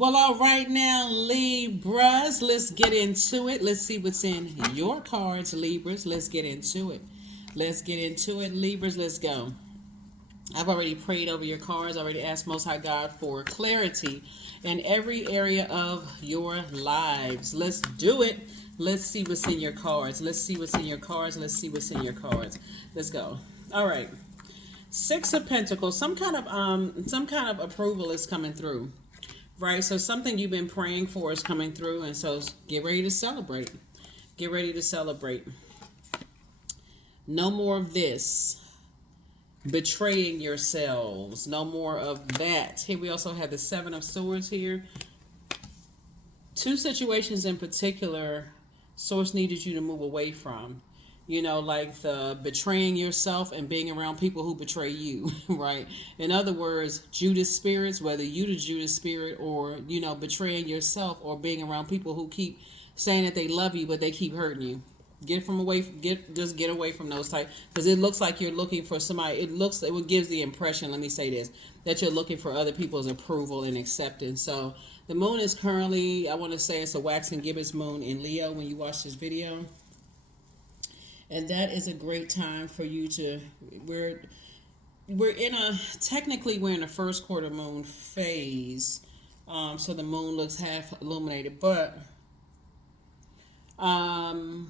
Well, all right now, Libras, let's get into it. Let's see what's in your cards, Libras. Let's get into it. Let's get into it, Libras. Let's go. I've already prayed over your cards. I already asked Most High God for clarity in every area of your lives. Let's do it. Let's see what's in your cards. Let's see what's in your cards. Let's see what's in your cards. Let's go. All right. Six of Pentacles. Some kind of approval is coming through. Right? So something you've been praying for is coming through, and so get ready to celebrate. Get ready to celebrate. No more of this. Betraying yourselves. No more of that. Here we also have the Seven of Swords here. Two situations in particular Source needed you to move away from. You know, like the betraying yourself and being around people who betray you, right? In other words, Judas spirits, whether you the Judas spirit or, you know, betraying yourself or being around people who keep saying that they love you, but they keep hurting you. Just get away from those type, because it looks like you're looking for somebody. It gives the impression, let me say this, that you're looking for other people's approval and acceptance. So the moon is currently, I want to say it's a waxing gibbous moon in Leo when you watch this video. And that is a great time for you to, we're in a first quarter moon phase. So the moon looks half illuminated, but you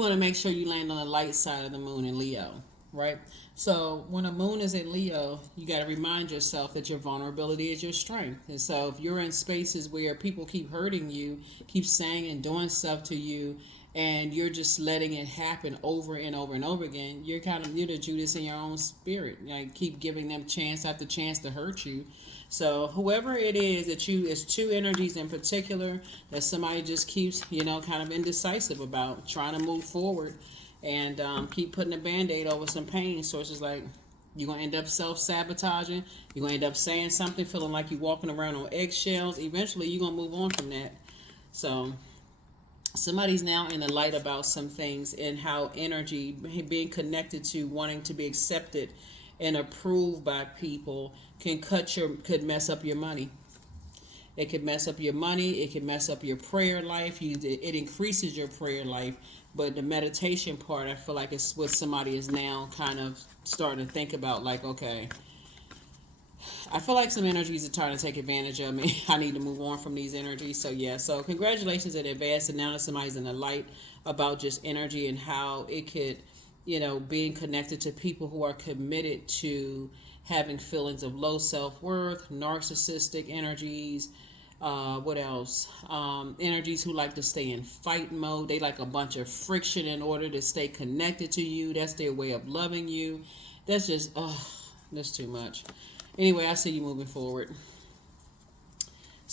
want to make sure you land on the light side of the moon in Leo, right? So when a moon is in Leo, you got to remind yourself that your vulnerability is your strength. And so if you're in spaces where people keep hurting you, keep saying and doing stuff to you, and you're just letting it happen over and over and over again, you're the Judas in your own spirit. Like, keep giving them chance after chance to hurt you. So whoever it is that it's two energies in particular that somebody just keeps, kind of indecisive about, trying to move forward and keep putting a Band-Aid over some pain. So it's just like, you're going to end up self-sabotaging. You're going to end up saying something, feeling like you're walking around on eggshells. Eventually, you're going to move on from that. So somebody's now in the light about some things and how energy, being connected to wanting to be accepted and approved by people, could mess up your money. It could mess up your money. It could mess up your prayer life. It increases your prayer life. But the meditation part, I feel like it's what somebody is now kind of starting to think about. Like, okay, I feel like some energies are trying to take advantage of me. I need to move on from these energies. So yeah, so congratulations in advance. And now that somebody's in the light about just energy and how it could, being connected to people who are committed to having feelings of low self-worth, narcissistic energies, what else? Energies who like to stay in fight mode. They like a bunch of friction in order to stay connected to you. That's their way of loving you. That's just, that's too much. Anyway, I see you moving forward.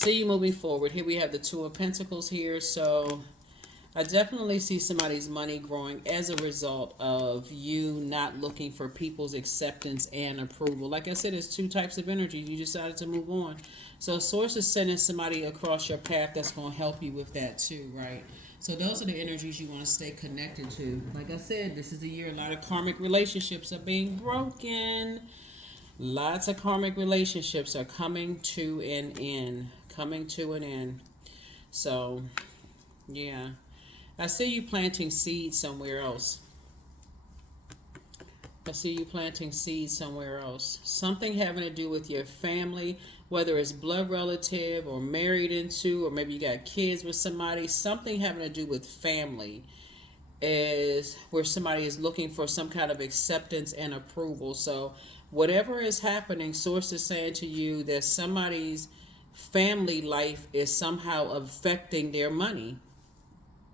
Here we have the Two of Pentacles here. So I definitely see somebody's money growing as a result of you not looking for people's acceptance and approval. Like I said, there's two types of energy. You decided to move on. So Source is sending somebody across your path that's going to help you with that too, right? So those are the energies you want to stay connected to. Like I said, this is the year a lot of karmic relationships are being broken. Lots of karmic relationships are coming to an end. So, yeah. I see you planting seeds somewhere else. Something having to do with your family, whether it's blood relative or married into, or maybe you got kids with somebody. Something having to do with family is where somebody is looking for some kind of acceptance and approval. So whatever is happening, Source is saying to you that somebody's family life is somehow affecting their money.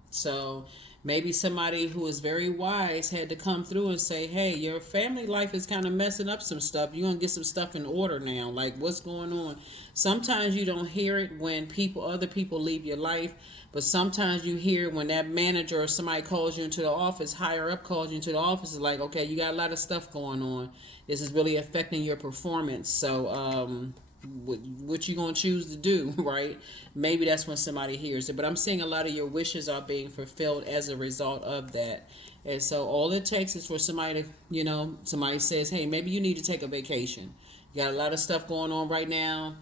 So maybe somebody who is very wise had to come through and say, hey, your family life is kind of messing up some stuff. You're going to get some stuff in order now. Like, what's going on? Sometimes you don't hear it when other people leave your life, but sometimes you hear when that manager or somebody calls you into the office, higher up calls you into the office, is like, okay, you got a lot of stuff going on. This is really affecting your performance. So, what you gonna choose to do, right? Maybe that's when somebody hears it. But I'm seeing a lot of your wishes are being fulfilled as a result of that. And so all it takes is for somebody to, somebody says, hey, maybe you need to take a vacation. You got a lot of stuff going on right now.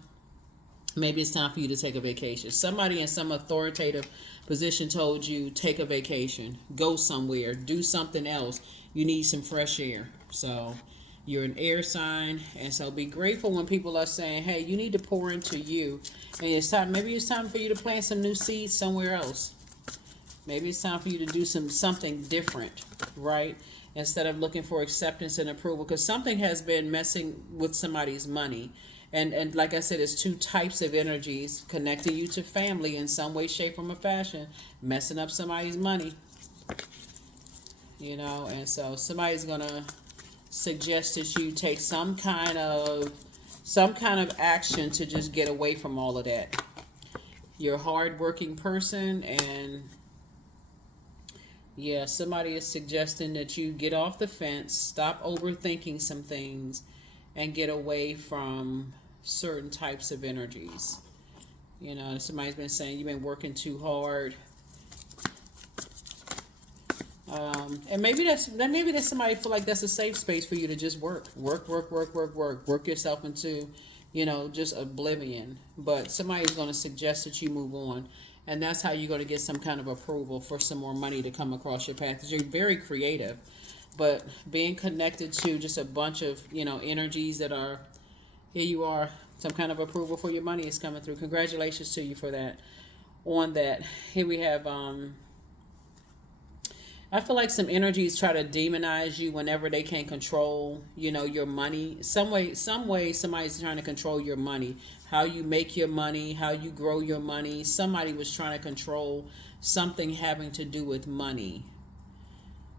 Maybe it's time for you to take a vacation. Somebody in some authoritative position told you, take a vacation, go somewhere, do something else. You need some fresh air. So you're an air sign, and so be grateful when people are saying, hey, you need to pour into you. And it's time, maybe it's time for you to plant some new seeds somewhere else. Maybe it's time for you to do something different, right? Instead of looking for acceptance and approval, because something has been messing with somebody's money. And like I said, it's two types of energies connecting you to family in some way, shape, or fashion, messing up somebody's money. And so somebody's gonna suggest that you take some kind of action to just get away from all of that. You're a hard-working person, and yeah, somebody is suggesting that you get off the fence, stop overthinking some things, and get away from certain types of energies. Somebody's been saying you've been working too hard. And maybe that's somebody feel like that's a safe space for you to just work yourself into, just oblivion. But somebody's going to suggest that you move on, and that's how you're going to get some kind of approval for some more money to come across your path. Because you're very creative, but being connected to just a bunch of energies that are, here you are, some kind of approval for your money is coming through. Congratulations to you for that. On that, here we have I feel like some energies try to demonize you whenever they can't control, your money. Some way somebody's trying to control your money. How you make your money, how you grow your money. Somebody was trying to control something having to do with money.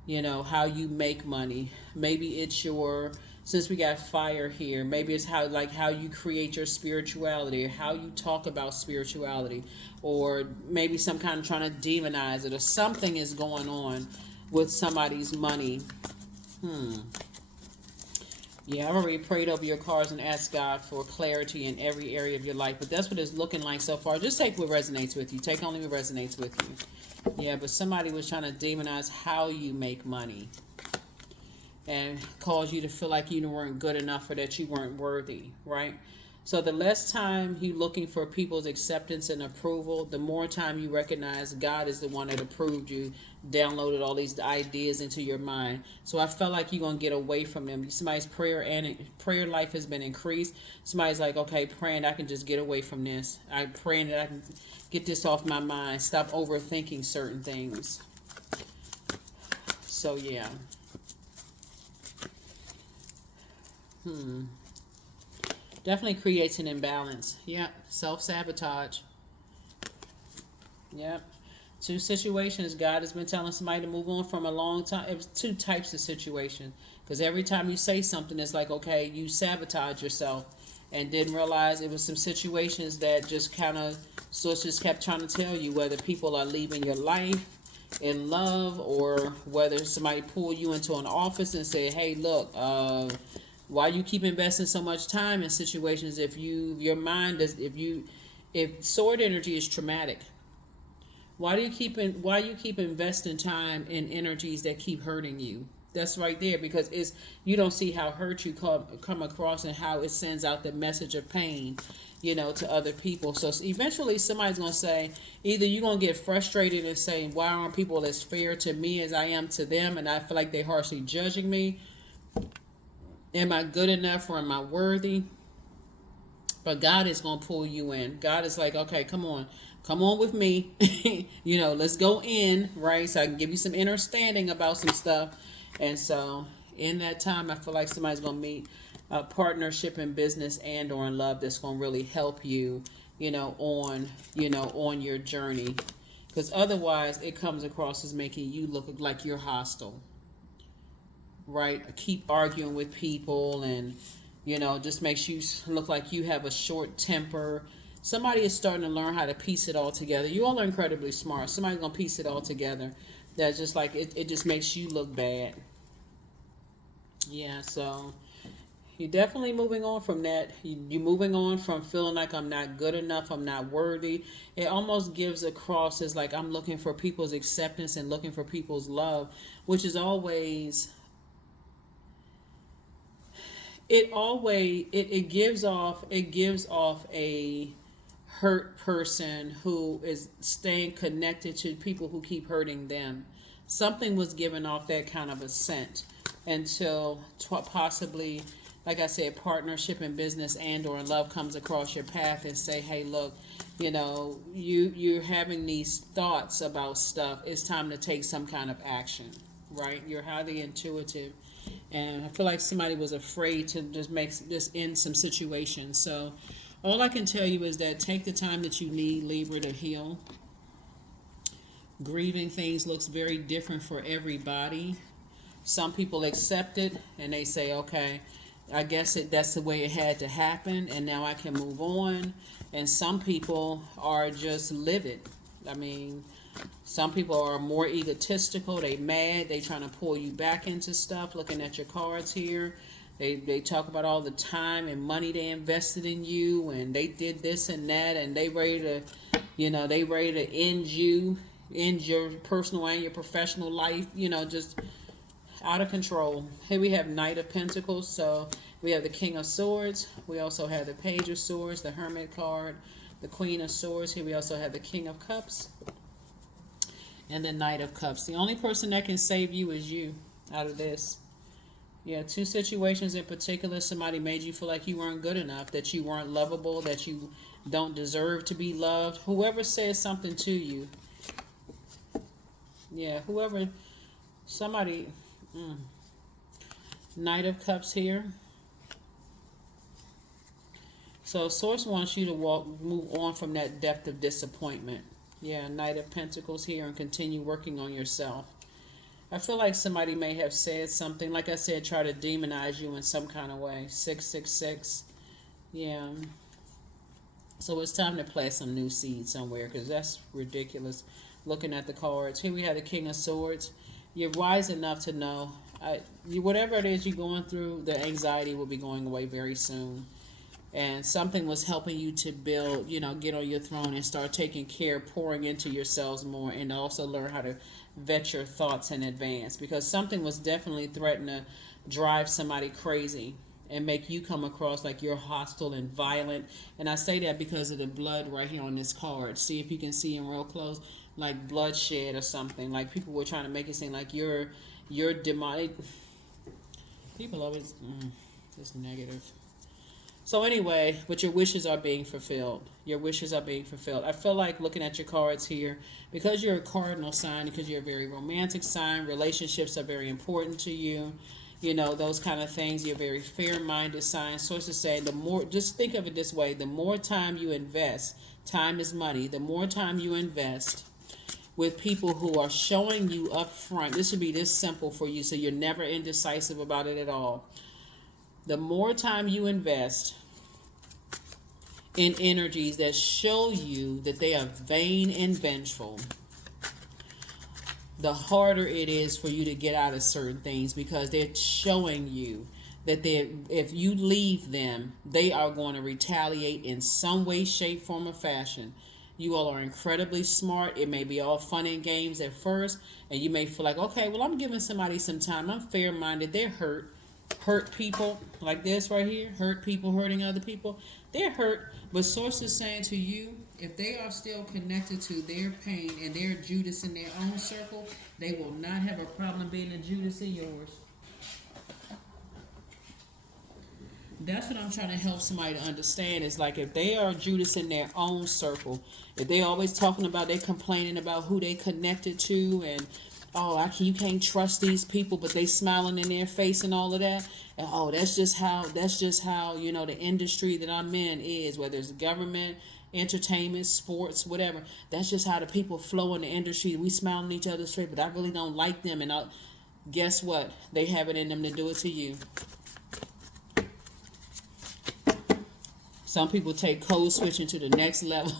How you make money. Maybe it's since we got fire here, maybe it's how you create your spirituality, or how you talk about spirituality, or maybe some kind of trying to demonize it, or something is going on with somebody's money. Yeah, I've already prayed over your cards and asked God for clarity in every area of your life, but that's what it's looking like so far. Just take what resonates with you. Take only what resonates with you. Yeah, but somebody was trying to demonize how you make money and cause you to feel like you weren't good enough, or that you weren't worthy, right? So the less time you looking for people's acceptance and approval, the more time you recognize God is the one that approved you, downloaded all these ideas into your mind. So I felt like you're going to get away from them. Somebody's prayer life has been increased. Somebody's like, okay, praying I can just get away from this. I'm praying that I can get this off my mind, stop overthinking certain things. So yeah. Definitely creates an imbalance. Yep. Self-sabotage. Yep. Two situations God has been telling somebody to move on from a long time. It was two types of situations. Because every time you say something, it's like, okay, you sabotage yourself, and didn't realize it was some situations that just kind of, so it's just kept trying to tell you whether people are leaving your life in love, or whether somebody pull you into an office and say, hey, look, why you keep investing so much time in situations if sword energy is traumatic? Why do you keep investing time in energies that keep hurting you? That's right there, because you don't see how hurt you come across, and how it sends out the message of pain, to other people. So eventually somebody's going to say, either you're going to get frustrated and say, why aren't people as fair to me as I am to them, and I feel like they're harshly judging me. Am I good enough, or am I worthy? But God is going to pull you in. God is like, okay, come on with me. Let's go in, right? So I can give you some understanding about some stuff. And so in that time, I feel like somebody's going to meet a partnership in business and or in love that's going to really help you, on your journey. Because otherwise it comes across as making you look like you're hostile. Right? Keep arguing with people, and just makes you look like you have a short temper. Somebody is starting to learn how to piece it all together. You all are incredibly smart. Somebody's gonna piece it all together. That's just like it just makes you look bad. Yeah, so you're definitely moving on from that. You're moving on from feeling like I'm not good enough, I'm not worthy. It almost gives across as like I'm looking for people's acceptance and looking for people's love, which is always it gives off a hurt person who is staying connected to people who keep hurting them. Something was given off that kind of a scent until possibly, like I said, partnership in business and or in love comes across your path and say, hey, look, you're having these thoughts about stuff. It's time to take some kind of action, right? You're highly intuitive. And I feel like somebody was afraid to just end some situations. So all I can tell you is that take the time that you need, Libra, to heal. Grieving things looks very different for everybody. Some people accept it and they say, okay, I guess that's the way it had to happen and now I can move on. And some people are just livid. I mean, some people are more egotistical. They mad. They trying to pull you back into stuff. Looking at your cards here, they talk about all the time and money they invested in you, and they did this and that, and they ready to end your personal and your professional life. Just out of control. Here we have Knight of Pentacles. So we have the King of Swords. We also have the Page of Swords, the Hermit card, the Queen of Swords. Here we also have the King of Cups and the Knight of Cups. The only person that can save you is you out of this. Yeah, two situations in particular. Somebody made you feel like you weren't good enough, that you weren't lovable, that you don't deserve to be loved. Whoever says something to you. Yeah, somebody. Knight of Cups here. So Source wants you to move on from that depth of disappointment. Yeah, Knight of Pentacles here, and continue working on yourself. I feel like somebody may have said something, like I said, try to demonize you in some kind of way. 666. Yeah. So it's time to plant some new seeds somewhere, because that's ridiculous. Looking at the cards. Here we have the King of Swords. You're wise enough to know, whatever it is you're going through, the anxiety will be going away very soon. And something was helping you to build, get on your throne and start taking care, pouring into yourselves more, and also learn how to vet your thoughts in advance. Because something was definitely threatening to drive somebody crazy and make you come across like you're hostile and violent. And I say that because of the blood right here on this card. See if you can see him real close, like bloodshed or something. Like people were trying to make it seem like you're demonic. People always just negative. So anyway, but your wishes are being fulfilled. Your wishes are being fulfilled. I feel like looking at your cards here, because you're a cardinal sign, because you're a very romantic sign, relationships are very important to you. Those kind of things. You're a very fair-minded sign. Sources say just think of it this way, the more time you invest, time is money, the more time you invest with people who are showing you up front, this should be this simple for you so you're never indecisive about it at all. The more time you invest in energies that show you that they are vain and vengeful, the harder it is for you to get out of certain things, because they're showing you that if you leave them, they are going to retaliate in some way, shape, form, or fashion. You all are incredibly smart. It may be all fun and games at first, and you may feel like, okay, well, I'm giving somebody some time. I'm fair-minded. They're hurt people like this right here, hurt people hurting other people. They're hurt, but Source is saying to you, if they are still connected to their pain and they're Judas in their own circle, they will not have a problem being a Judas in yours. That's what I'm trying to help somebody to understand, is like if they are Judas in their own circle, if they're always talking about, they complaining about who they connected to, and you can't trust these people, but they smiling in their face and all of that. And that's just how the industry that I'm in is, whether it's government, entertainment, sports, whatever. That's just how the people flow in the industry. We smile in each other's face, but I really don't like them. And guess what? They have it in them to do it to you. Some people take code switching to the next level.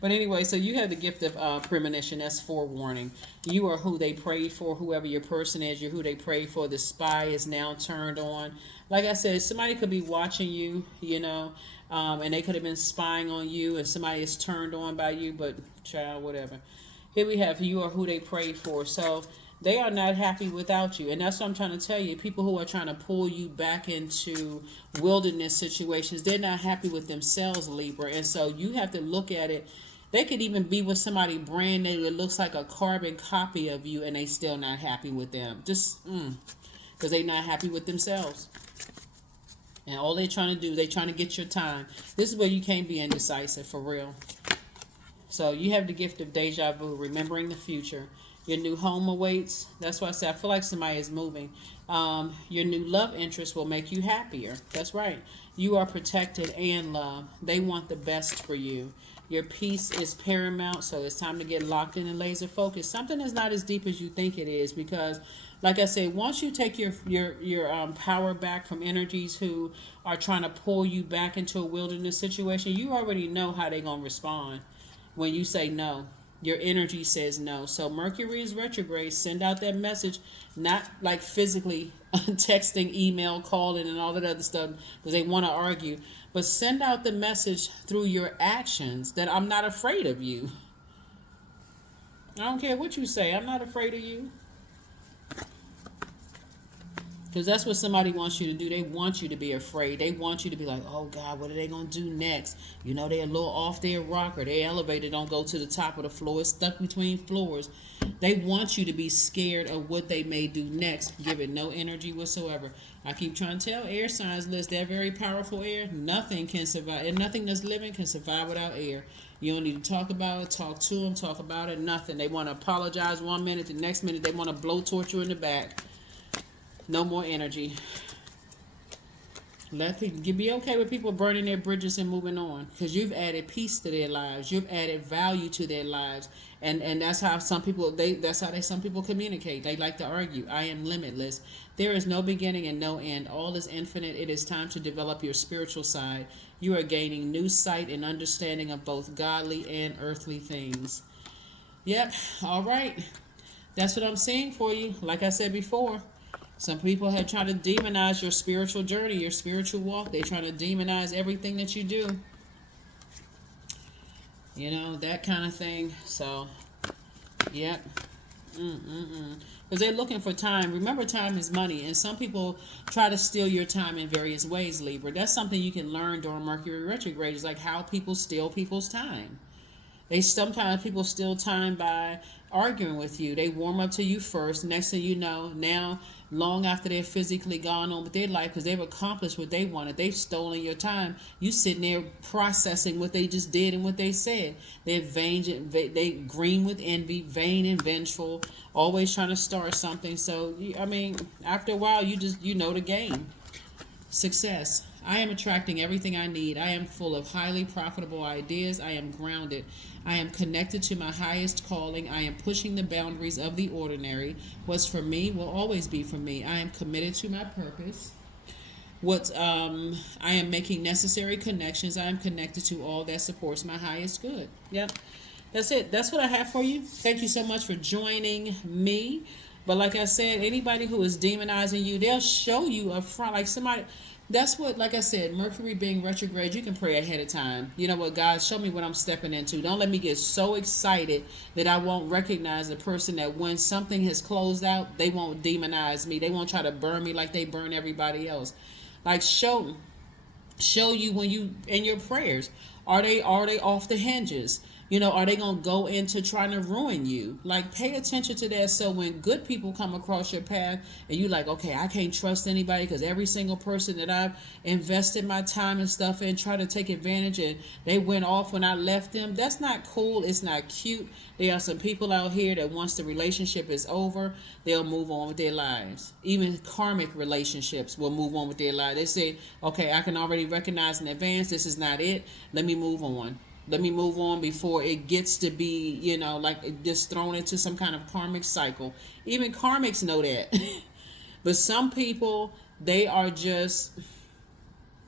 But anyway, so you have the gift of premonition. That's forewarning. You are who they prayed for. Whoever your person is, you're who they prayed for. The spy is now turned on. Like I said, somebody could be watching you, and they could have been spying on you, and somebody is turned on by you, but child, whatever. Here we have, you are who they prayed for. So They are not happy without you. And that's what I'm trying to tell you. People who are trying to pull you back into wilderness situations, they're not happy with themselves, Libra. And so you have to look at it. They could even be with somebody brand new that looks like a carbon copy of you, and they still not happy with them. Just because they not happy with themselves. And all they're trying to do, they're trying to get your time. This is where you can't be indecisive, for real. So you have the gift of deja vu, remembering the future. Your new home awaits. That's why I say I feel like somebody is moving. Your new love interest will make you happier. That's right. You are protected and loved. They want the best for you. Your peace is paramount, so it's time to get locked in and laser focused. Something is not as deep as you think it is, because, like I said, once you take your power back from energies who are trying to pull you back into a wilderness situation, you already know how they're gonna respond when you say no. Your energy says no. So Mercury is retrograde. Send out that message, not like physically texting, email, calling, and all that other stuff because they want to argue. But send out the message through your actions that I'm not afraid of you. I don't care what you say. I'm not afraid of you. Because that's what somebody wants you to do. They want you to be afraid. They want you to be like, oh, God, what are they going to do next? You know, they're a little off their rocker. Their elevator don't go to the top of the floor. It's stuck between floors. They want you to be scared of what they may do next. Give it no energy whatsoever. I keep trying to tell air signs, Liz, they're very powerful air. Nothing can survive. And nothing that's living can survive without air. You don't need to talk about it. Talk to them. Talk about it. Nothing. They want to apologize 1 minute. The next minute, they want to blowtorch you in the back. No more energy. Let people be okay with people burning their bridges and moving on, because you've added peace to their lives. You've added value to their lives, and that's how some people some people communicate. They like to argue. I am limitless. There is no beginning and no end. All is infinite. It is time to develop your spiritual side. You are gaining new sight and understanding of both godly and earthly things. Yep. All right. That's what I'm seeing for you. Like I said before. Some people have tried to demonize your spiritual journey, your spiritual walk. They're trying to demonize everything that you do. You know, that kind of thing. So, yep. Because they're looking for time. Remember, time is money. And some people try to steal your time in various ways, Libra. That's something you can learn during Mercury retrograde. It's like how people steal people's time. Sometimes people steal time by arguing with you. They warm up to you first. Next thing you know, now long after they're physically gone on with their life, because they've accomplished what they wanted, they've stolen your time. You sitting there processing what they just did and what they said. They're vain, they green with envy, vain and vengeful, always trying to start something. So I mean, after a while, you know the game. Success. I am attracting everything I need. I am full of highly profitable ideas. I am grounded. I am connected to my highest calling. I am pushing the boundaries of the ordinary. What's for me will always be for me. I am committed to my purpose. I am making necessary connections. I am connected to all that supports my highest good. Yep. That's it. That's what I have for you. Thank you so much for joining me. But like I said, anybody who is demonizing you, they'll show you up front. Like somebody, that's what, like I said, Mercury being retrograde, you can pray ahead of time. You know what, God, show me what I'm stepping into. Don't let me get so excited that I won't recognize the person that when something has closed out, they won't demonize me. They won't try to burn me like they burn everybody else. Like show you when you, in your prayers, are they off the hinges? You know, are they going to go into trying to ruin you? Like, pay attention to that. So when good people come across your path and you like, okay, I can't trust anybody because every single person that I've invested my time and stuff in try to take advantage and they went off when I left them. That's not cool. It's not cute. There are some people out here that once the relationship is over, they'll move on with their lives. Even karmic relationships will move on with their lives. They say, okay, I can already recognize in advance this is not it. Let me move on. Let me move on before it gets to be, you know, like just thrown into some kind of karmic cycle. Even karmics know that. But some people, they are just,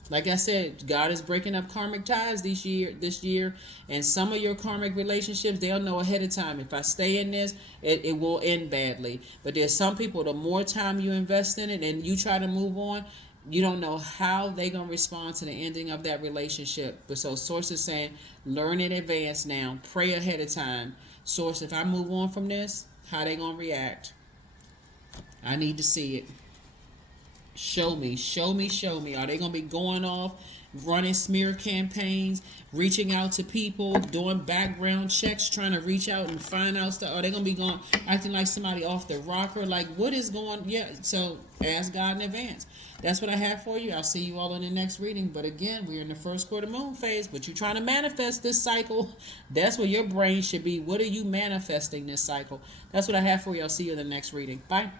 like I said, God is breaking up karmic ties this year. And some of your karmic relationships, they'll know ahead of time. If I stay in this, it will end badly. But there's some people, the more time you invest in it and you try to move on, you don't know how they're going to respond to the ending of that relationship. But so Source is saying, learn in advance now. Pray ahead of time. Source, if I move on from this, how they going to react? I need to see it. Show me, show me, show me. Are they going to be going off, running smear campaigns, reaching out to people, doing background checks, trying to reach out and find out stuff? Are they going to be going, acting like somebody off the rocker? Like, what is going on? Yeah, so ask God in advance. That's what I have for you. I'll see you all in the next reading. But again, we're in the first quarter moon phase, but you're trying to manifest this cycle. That's where your brain should be. What are you manifesting this cycle? That's what I have for you. I'll see you in the next reading. Bye.